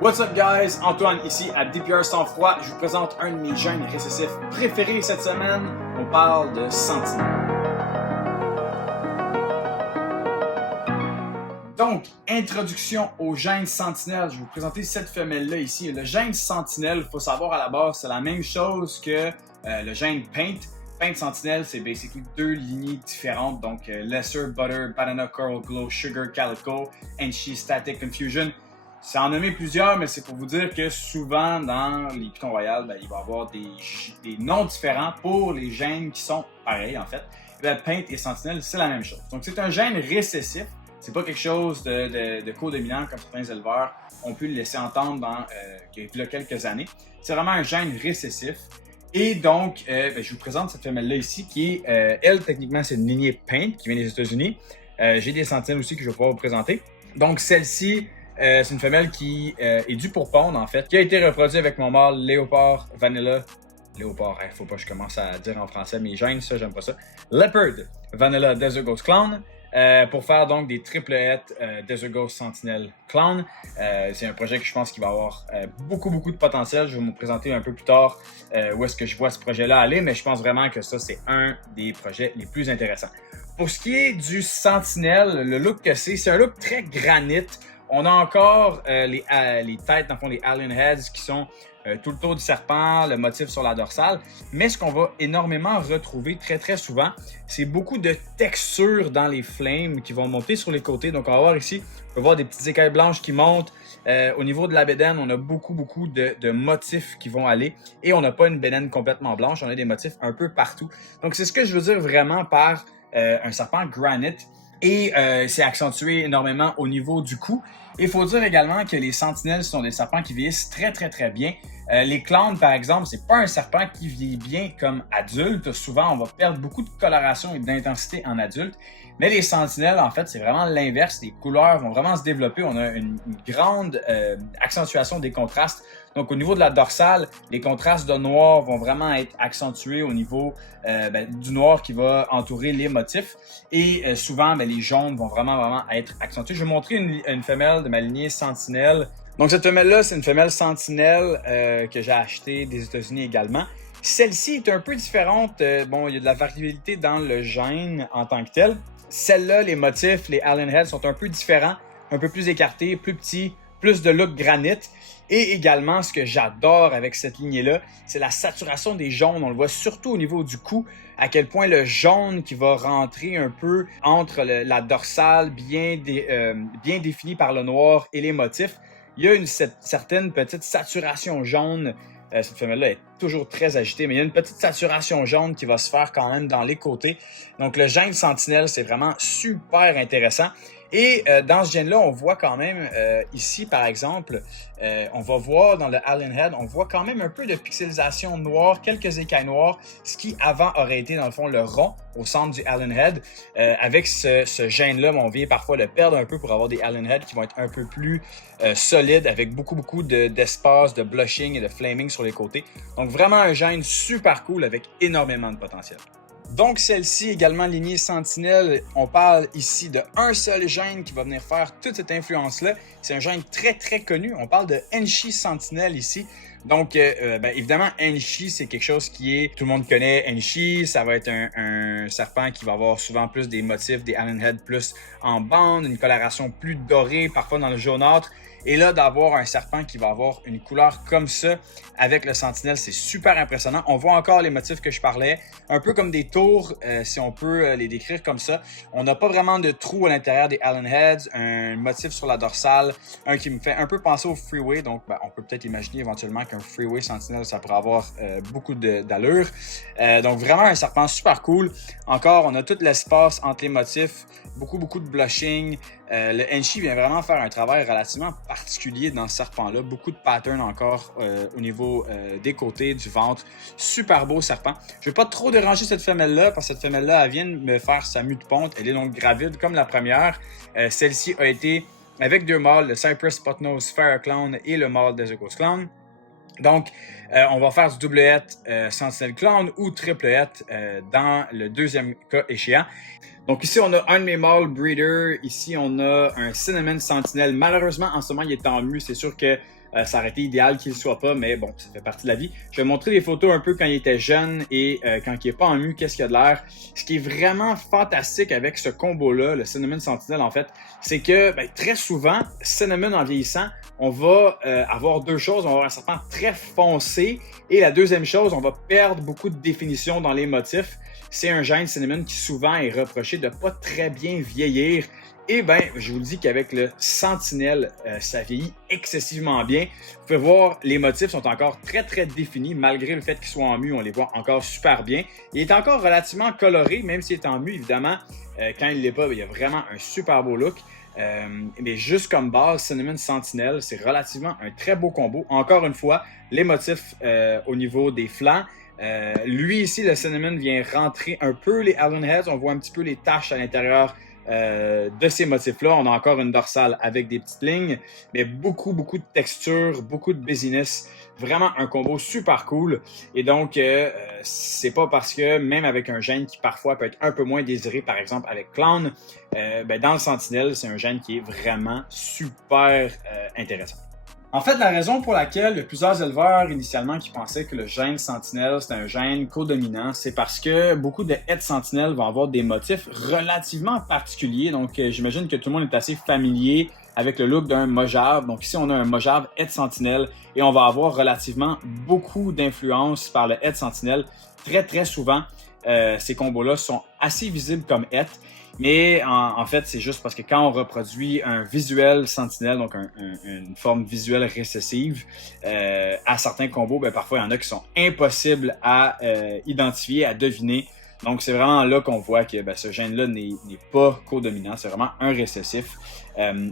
What's up guys, Antoine ici à DPR Sans Froid. Je vous présente un de mes gènes récessifs préférés cette semaine. On parle de Sentinelle. Donc, introduction au gène Sentinelle. Je vais vous présenter cette femelle-là ici. Le gène Sentinelle, il faut savoir à la base, c'est la même chose que le gène Paint. Paint Sentinelle, c'est basically deux lignées différentes. Donc, Lesser Butter, Banana Coral Glow, Sugar Calico, Enchi Static Confusion. C'est en nommer plusieurs, mais c'est pour vous dire que souvent dans les pitons royales, il va y avoir des noms différents pour les gènes qui sont pareils en fait. Paint et Sentinelle, c'est la même chose. Donc c'est un gène récessif. C'est pas quelque chose de codominant comme certains éleveurs ont pu le laisser entendre il y a quelques années. C'est vraiment un gène récessif. Et donc, je vous présente cette femelle-là ici qui est, elle, techniquement, c'est une lignée Paint qui vient des États-Unis. J'ai des sentinelles aussi que je vais pouvoir vous présenter. Donc, celle-ci, c'est une femelle qui est due pour pondre, en fait, qui a été reproduite avec mon mâle Léopard Vanilla. Léopard, faut pas que je commence à dire en français mes gènes, ça, j'aime pas ça. Leopard Vanilla Desert Ghost Clown. Pour faire donc des triplettes Desert Ghost Sentinel Clown. C'est un projet que je pense qu'il va avoir beaucoup de potentiel. Je vais vous présenter un peu plus tard où est-ce que je vois ce projet-là aller, mais je pense vraiment que ça, c'est un des projets les plus intéressants. Pour ce qui est du Sentinelle, le look que c'est un look très granite. On a encore les têtes, dans le fond, les Alien Heads qui sont tout le tour du serpent, le motif sur la dorsale. Mais ce qu'on va énormément retrouver très souvent, c'est beaucoup de textures dans les flames qui vont monter sur les côtés. Donc on va voir ici, on peut voir des petites écailles blanches qui montent. Au niveau de la bédaine, on a beaucoup de motifs qui vont aller. Et on n'a pas une bédaine complètement blanche, on a des motifs un peu partout. Donc c'est ce que je veux dire vraiment par un serpent granite. Et c'est accentué énormément au niveau du cou. Il faut dire également que les sentinelles sont des serpents qui vieillissent très bien. Les clowns, par exemple, c'est pas un serpent qui vieillit bien comme adulte. Souvent, on va perdre beaucoup de coloration et d'intensité en adulte. Mais les sentinelles, en fait, c'est vraiment l'inverse. Les couleurs vont vraiment se développer. On a une grande accentuation des contrastes. Donc, au niveau de la dorsale, les contrastes de noir vont vraiment être accentués au niveau du noir qui va entourer les motifs. Et souvent, les jaunes vont vraiment être accentués. Je vais vous montrer une femelle de ma lignée Sentinelle. Donc, cette femelle-là, c'est une femelle Sentinelle que j'ai achetée des États-Unis également. Celle-ci est un peu différente. Il y a de la variabilité dans le gène en tant que tel. Celle-là, les motifs, les Alien Heads sont un peu différents, un peu plus écartés, plus petits, plus de look granite. Et également, ce que j'adore avec cette lignée-là, c'est la saturation des jaunes. On le voit surtout au niveau du cou, à quel point le jaune qui va rentrer un peu entre la dorsale, bien définie par le noir et les motifs. Il y a une certaine petite saturation jaune. Cette femelle-là est toujours très agitée, mais il y a une petite saturation jaune qui va se faire quand même dans les côtés. Donc le gène Sentinelle, c'est vraiment super intéressant. Et dans ce gène-là, on voit quand même, ici par exemple, on va voir dans le Alien Head, on voit quand même un peu de pixelisation noire, quelques écailles noires, ce qui avant aurait été dans le fond le rond au centre du Alien Head. Avec ce gène-là, on vient parfois le perdre un peu pour avoir des Alien Head qui vont être un peu plus solides, avec beaucoup d'espace, de blushing et de flaming sur les côtés. Donc vraiment un gène super cool avec énormément de potentiel. Donc celle-ci, également lignée Sentinelle, on parle ici d'un seul gène qui va venir faire toute cette influence-là. C'est un gène très connu, on parle de Enchi Sentinelle ici. Donc évidemment, Enchi, c'est quelque chose qui est, tout le monde connaît Enchi, ça va être un serpent qui va avoir souvent plus des motifs, des Alien Head plus en bande, une coloration plus dorée, parfois dans le jaunâtre. Et là, d'avoir un serpent qui va avoir une couleur comme ça avec le Sentinelle, c'est super impressionnant. On voit encore les motifs que je parlais, un peu comme des tours, si on peut les décrire comme ça. On n'a pas vraiment de trous à l'intérieur des Alien Heads, un motif sur la dorsale, un qui me fait un peu penser au Freeway. Donc, on peut peut-être imaginer éventuellement qu'un Freeway Sentinelle, ça pourrait avoir beaucoup d'allure. Donc, vraiment un serpent super cool. Encore, on a tout l'espace entre les motifs, beaucoup de blushing. Le Enchi vient vraiment faire un travail relativement particulier dans ce serpent-là. Beaucoup de patterns encore au niveau des côtés, du ventre. Super beau serpent. Je ne vais pas trop déranger cette femelle-là parce que cette femelle-là, elle vient de me faire sa mue de ponte. Elle est donc gravide comme la première. Celle-ci a été avec deux mâles, le Cypress Spotnose Fair Clown et le mâle Desert Ghost Clown. Donc, on va faire du doublette Sentinel Clown ou triplette dans le deuxième cas échéant. Donc ici, on a un de mes mâles breeders. Ici, on a un Cinnamon Sentinel. Malheureusement, en ce moment, il est en mue. C'est sûr que Ça aurait été idéal qu'il ne soit pas, mais bon, ça fait partie de la vie. Je vais montrer des photos un peu quand il était jeune et quand il n'est pas en mue, qu'est-ce qu'il y a de l'air. Ce qui est vraiment fantastique avec ce combo-là, le Cinnamon Sentinel en fait, c'est que très souvent, Cinnamon en vieillissant, on va avoir deux choses. On va avoir un serpent très foncé et la deuxième chose, on va perdre beaucoup de définition dans les motifs. C'est un gène Cinnamon qui souvent est reproché de pas très bien vieillir. Et bien, je vous le dis qu'avec le Sentinelle, ça vieillit excessivement bien. Vous pouvez voir, les motifs sont encore très très définis, malgré le fait qu'ils soient en mue, on les voit encore super bien. Il est encore relativement coloré, même s'il est en mue, évidemment. Quand il ne l'est pas, il y a vraiment un super beau look. Mais juste comme base, Cinnamon Sentinelle, c'est relativement un très beau combo. Encore une fois, les motifs au niveau des flancs. Lui ici, le Cinnamon vient rentrer un peu les Allen Heads. On voit un petit peu les taches à l'intérieur de ces motifs-là. On a encore une dorsale avec des petites lignes, mais beaucoup de texture, beaucoup de busyness. Vraiment un combo super cool. Et donc, c'est pas parce que même avec un gène qui parfois peut être un peu moins désiré, par exemple avec Clown, dans le Sentinelle, c'est un gène qui est vraiment super intéressant. En fait, la raison pour laquelle il y a plusieurs éleveurs initialement qui pensaient que le gène Sentinelle c'était un gène codominant, c'est parce que beaucoup de haies Sentinelle vont avoir des motifs relativement particuliers. Donc, j'imagine que tout le monde est assez familier avec le look d'un Mojave. Donc ici, on a un Mojave haie Sentinelle et on va avoir relativement beaucoup d'influence par le haie Sentinelle. Très souvent, ces combos-là sont assez visibles comme haies. Mais en fait, c'est juste parce que quand on reproduit un visuel sentinelle, donc une forme visuelle récessive, à certains combos, parfois il y en a qui sont impossibles à identifier, à deviner. Donc c'est vraiment là qu'on voit que ce gène-là n'est pas codominant, c'est vraiment un récessif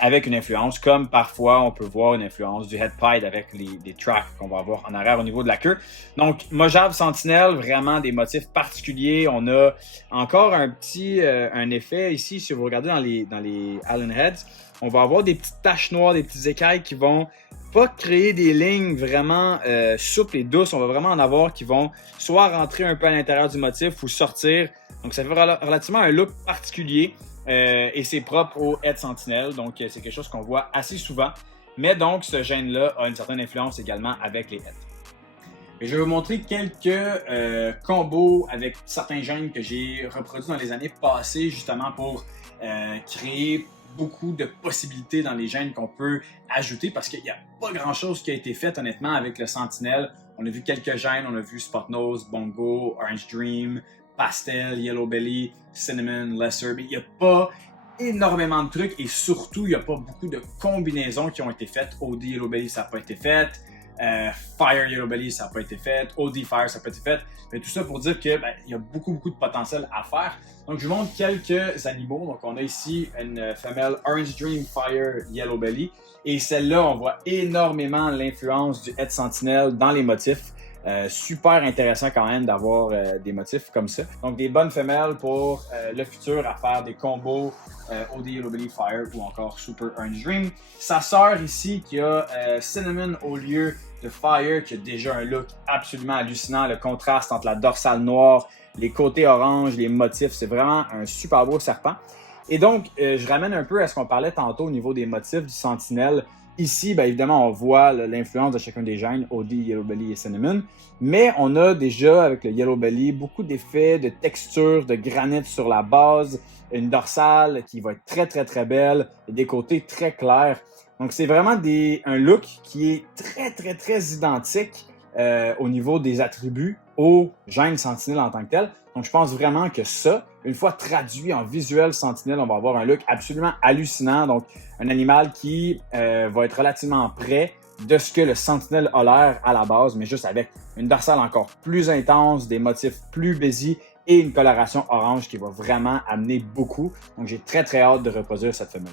avec une influence, comme parfois on peut voir une influence du head pied avec les tracks qu'on va avoir en arrière au niveau de la queue. Donc Mojave Sentinelle, vraiment des motifs particuliers. On a encore un effet ici, si vous regardez dans les Allen Heads, on va avoir des petites taches noires, des petites écailles qui vont pas créer des lignes vraiment souples et douces. On va vraiment en avoir qui vont soit rentrer un peu à l'intérieur du motif ou sortir. Donc ça fait relativement un look particulier et c'est propre au Head Sentinelle. Donc c'est quelque chose qu'on voit assez souvent. Mais donc ce gène-là a une certaine influence également avec les Heads. Et je vais vous montrer quelques combos avec certains gènes que j'ai reproduits dans les années passées justement pour créer beaucoup de possibilités dans les gènes qu'on peut ajouter parce qu'il n'y a pas grand-chose qui a été fait honnêtement avec le Sentinelle. On a vu quelques gènes, on a vu Spot-Nose, Bongo, Orange Dream, Pastel, Yellow Belly, Cinnamon, Lesser, mais il n'y a pas énormément de trucs et surtout il n'y a pas beaucoup de combinaisons qui ont été faites. OD Yellow Belly, ça n'a pas été fait. Fire Yellow Belly, ça n'a pas été fait. OD Fire, ça n'a pas été fait. Mais tout ça pour dire que il y a beaucoup de potentiel à faire. Donc je vous montre quelques animaux. Donc on a ici une femelle Orange Dream Fire Yellow Belly. Et celle-là, on voit énormément l'influence du Head Sentinelle dans les motifs. Super intéressant quand même d'avoir des motifs comme ça. Donc des bonnes femelles pour le futur à faire des combos OD Yellow Belly Fire ou encore Super Orange Dream. Sa sœur ici qui a Cinnamon au lieu de Fire, qui a déjà un look absolument hallucinant. Le contraste entre la dorsale noire, les côtés orange, les motifs, c'est vraiment un super beau serpent. Et donc, je ramène un peu à ce qu'on parlait tantôt au niveau des motifs du Sentinelle. Ici, évidemment, on voit l'influence de chacun des gènes, OD, Yellow Belly et Cinnamon. Mais on a déjà, avec le Yellow Belly, beaucoup d'effets de texture, de granit sur la base, une dorsale qui va être très belle, et des côtés très clairs. Donc, c'est vraiment un look qui est très identique au niveau des attributs au gène Sentinelle en tant que tel. Donc, je pense vraiment que ça, une fois traduit en visuel Sentinelle, on va avoir un look absolument hallucinant. Donc, un animal qui va être relativement près de ce que le Sentinelle a l'air à la base, mais juste avec une dorsale encore plus intense, des motifs plus busy et une coloration orange qui va vraiment amener beaucoup. Donc, j'ai très hâte de reproduire cette femelle.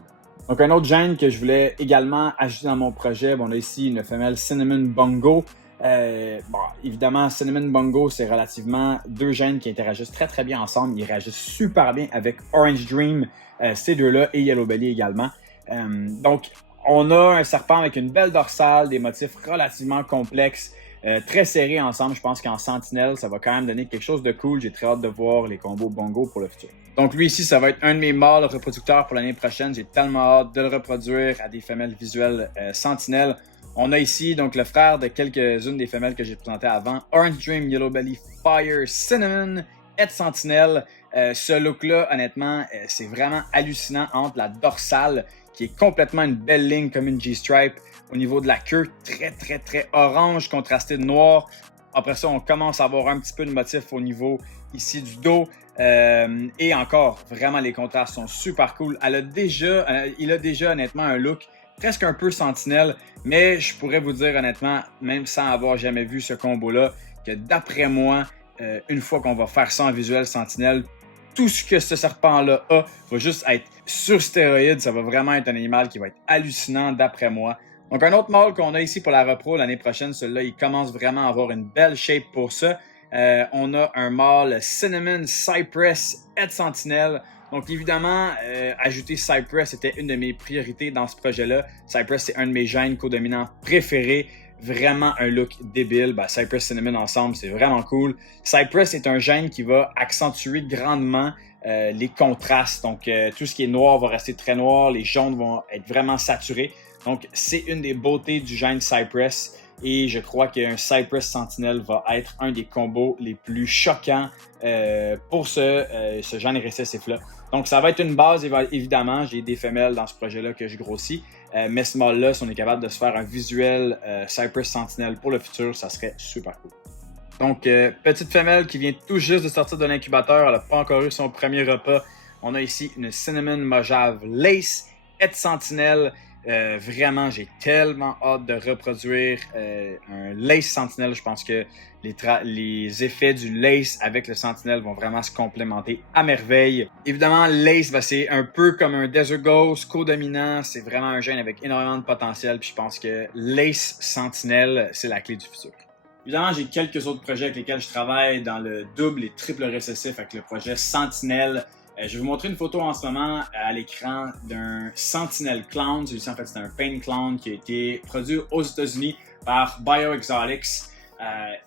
Donc, un autre gène que je voulais également ajouter dans mon projet, on a ici une femelle Cinnamon Bongo. Évidemment, Cinnamon Bongo, c'est relativement deux gènes qui interagissent très bien ensemble. Ils réagissent super bien avec Orange Dream, ces deux-là, et Yellow Belly également. Donc, on a un serpent avec une belle dorsale, des motifs relativement complexes, très serrés ensemble. Je pense qu'en Sentinelle, ça va quand même donner quelque chose de cool. J'ai très hâte de voir les combos Bongo pour le futur. Donc lui ici, ça va être un de mes mâles reproducteurs pour l'année prochaine. J'ai tellement hâte de le reproduire à des femelles visuelles Sentinelle. On a ici donc le frère de quelques-unes des femelles que j'ai présentées avant, Orange Dream, Yellow Belly, Fire, Cinnamon, et Sentinelle. Ce look-là, honnêtement, c'est vraiment hallucinant entre la dorsale, qui est complètement une belle ligne comme une G-Stripe, au niveau de la queue, très orange, contrasté de noir. Après ça, on commence à avoir un petit peu de motif au niveau ici du dos. Et encore, vraiment, les contrastes sont super cool. Il a déjà, honnêtement, un look presque un peu sentinelle, mais je pourrais vous dire, honnêtement, même sans avoir jamais vu ce combo-là, que d'après moi, une fois qu'on va faire ça en visuel sentinelle, tout ce que ce serpent-là a va juste être sur stéroïdes. Ça va vraiment être un animal qui va être hallucinant, d'après moi. Donc, un autre mâle qu'on a ici pour la repro l'année prochaine, celui-là, il commence vraiment à avoir une belle shape pour ça. On a un mâle Cinnamon, Cypress, et Sentinelle. Donc, évidemment, ajouter Cypress était une de mes priorités dans ce projet-là. Cypress, c'est un de mes gènes codominants préférés. Vraiment un look débile. Cypress Cinnamon ensemble, c'est vraiment cool. Cypress est un gène qui va accentuer grandement les contrastes. Donc, tout ce qui est noir va rester très noir. Les jaunes vont être vraiment saturés. Donc, c'est une des beautés du gène Cypress. Et je crois qu'un Cypress Sentinelle va être un des combos les plus choquants pour ce gène récessif-là. Donc, ça va être une base, évidemment. J'ai des femelles dans ce projet-là que je grossis. Mais ce mâle-là, si on est capable de se faire un visuel Cypress Sentinelle pour le futur, ça serait super cool. Donc, petite femelle qui vient tout juste de sortir de l'incubateur. Elle n'a pas encore eu son premier repas. On a ici une Cinnamon Mojave Lace et Sentinelle. Vraiment, j'ai tellement hâte de reproduire un Lace Sentinelle. Je pense que les effets du Lace avec le Sentinelle vont vraiment se complémenter à merveille. Évidemment, Lace, c'est un peu comme un Desert Ghost, codominant. C'est vraiment un gène avec énormément de potentiel. Puis je pense que Lace Sentinelle, c'est la clé du futur. Évidemment, j'ai quelques autres projets avec lesquels je travaille dans le double et triple récessif avec le projet Sentinelle. Je vais vous montrer une photo en ce moment à l'écran d'un Sentinel Clown. Celui-ci, en fait, c'est un Paint Clown qui a été produit aux États-Unis par BioExotics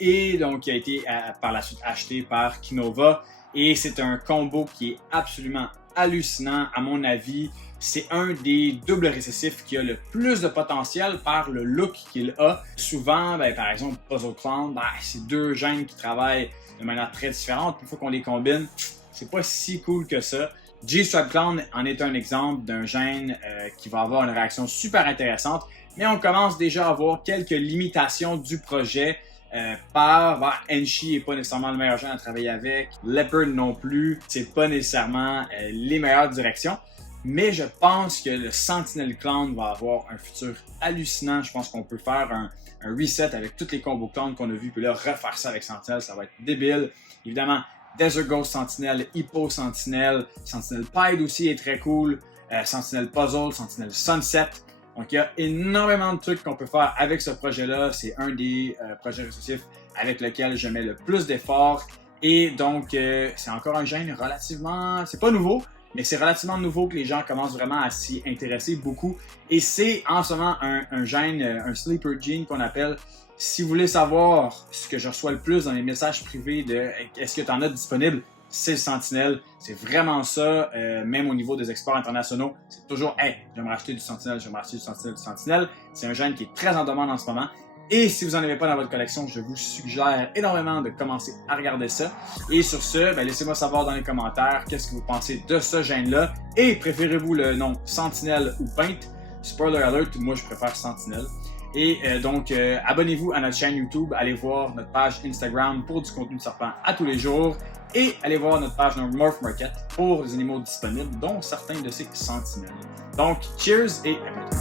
et donc qui a été par la suite acheté par Kinova. Et c'est un combo qui est absolument hallucinant. À mon avis, c'est un des doubles récessifs qui a le plus de potentiel par le look qu'il a. Souvent, par exemple, Puzzle Clown, c'est deux gènes qui travaillent de manière très différente. Une fois qu'on les combine, c'est pas si cool que ça. G-Stripe Clown en est un exemple d'un gène qui va avoir une réaction super intéressante, mais on commence déjà à voir quelques limitations du projet Enchi n'est pas nécessairement le meilleur gène à travailler avec, Leopard non plus, c'est pas nécessairement les meilleures directions, mais je pense que le Sentinel Clown va avoir un futur hallucinant. Je pense qu'on peut faire un reset avec tous les combos clowns qu'on a vus, puis là, refaire ça avec Sentinel, ça va être débile. Évidemment, Desert Ghost Sentinelle, Hippo Sentinelle, Sentinel Pied aussi est très cool, Sentinel Puzzle, Sentinel Sunset. Donc il y a énormément de trucs qu'on peut faire avec ce projet-là. C'est un des projets récessifs avec lequel je mets le plus d'efforts. Et donc c'est encore un gène relativement, c'est pas nouveau, mais c'est relativement nouveau que les gens commencent vraiment à s'y intéresser beaucoup. Et c'est en ce moment un gène, un sleeper gene qu'on appelle. Si vous voulez savoir ce que je reçois le plus dans les messages privés de est-ce que tu en as disponible, c'est le Sentinelle. C'est vraiment ça, même au niveau des exports internationaux. C'est toujours, hey, je vais me racheter du Sentinelle, je vais me racheter du Sentinelle, du Sentinelle. C'est un gène qui est très en demande en ce moment. Et si vous n'en avez pas dans votre collection, je vous suggère énormément de commencer à regarder ça. Et sur ce, laissez-moi savoir dans les commentaires qu'est-ce que vous pensez de ce gène-là. Et préférez-vous le nom Sentinelle ou Paint? Spoiler alert, moi je préfère Sentinelle. Et donc, abonnez-vous à notre chaîne YouTube, allez voir notre page Instagram pour du contenu de serpent à tous les jours et allez voir notre page Morph Market pour les animaux disponibles, dont certains de ces sentinelles. Donc, cheers et à bientôt!